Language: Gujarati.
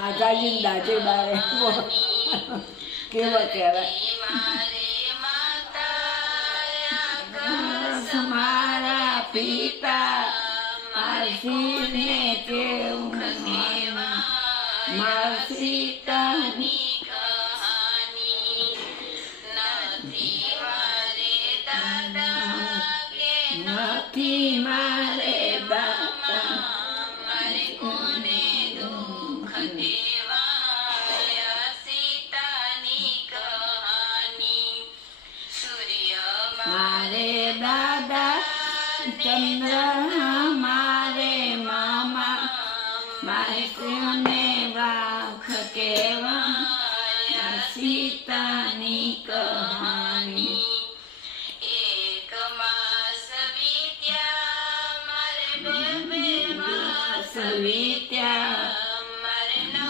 દાદાજી દાદી બારે કેવા કહેવાય મારા પિતા માસીને કેવું માસીતાની નથી મારે દાતા મારે કોને દુઃખ દેવાયા સીતાની કહાની સૂર્ય મારે દાદા ચંદ્ર